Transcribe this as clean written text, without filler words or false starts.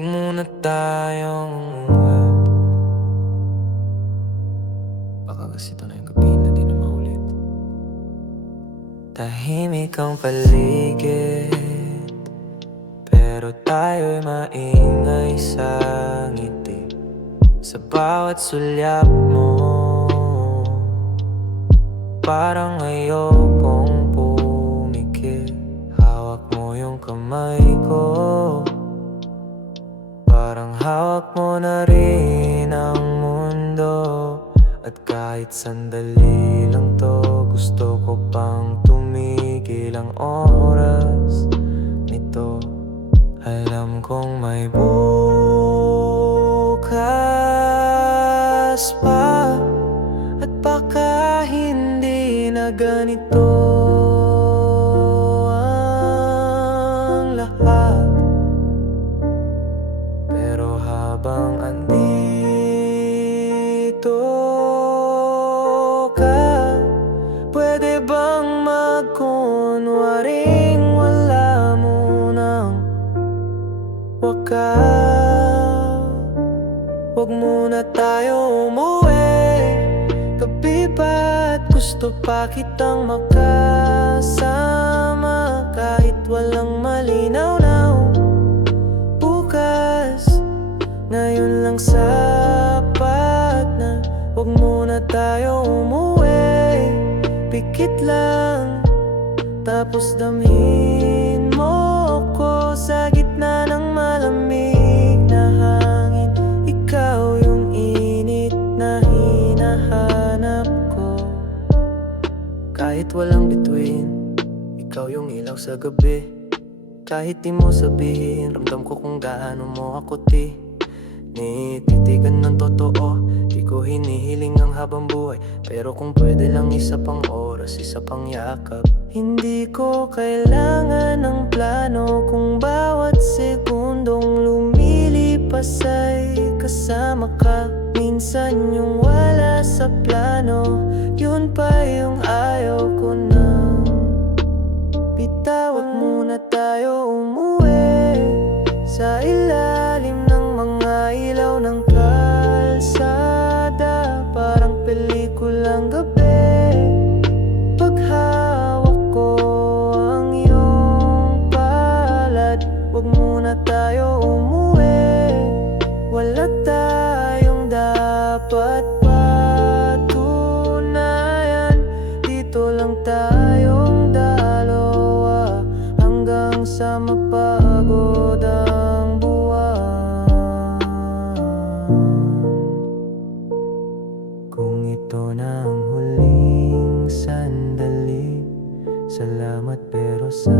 Huwag muna tayong umuwi. Baka kasi ito na yung gabi na di na maulit. Tahimik ang paligid, pero tayo'y maingay sa ngiti. Sa bawat sulyap mo, parang ayokong pumikit. Hawak mo yung kamay ko, parang hawak mo na rin ang mundo. At kahit sandali lang to, gusto ko pang tumigil ang oras nito. Alam kong may bukas pa, at baka hindi na ganito ang lahat. Pero habang andito ka, pwede bang magkunwaring wala munang wakas? Huwag muna tayo umuwi, gabi ba't gusto pa kitang makasama? Kahit walang malinaw na bukas, ngayon lang sapat na. Huwag muna tayo umuwi, pikit lang, tapos damhin mo ko sa gitna ng malamig na hangin. Ikaw yung init na hinahanap ko. Kahit walang bituin, ikaw yung ilaw sa gabi. Kahit di mo sabihin, ramdam ko kung gaano mo ako tinititigan ng totoo. Di ko hinihiling ang habang buhay, pero kung pwede lang isa pang oras, isa pang yakap. Hindi ko kailangan ng plano, kung bawat segundong lumilipas ay kasama ka. Minsan yung wala sa plano, yun pa yung ayaw ko na bitaw. Huwag muna tayo umuwi, sa ilalim ng mga ilaw ng kalsada, parang pelikulang gabi. Paghawak ko ang iyong palad, huwag muna tayo umuwi. Wala tayong dapat patunayan, dito lang tayong dalawa hanggang sa mapagod ang buwan. Kung ito na ang huling sandali, salamat pero sa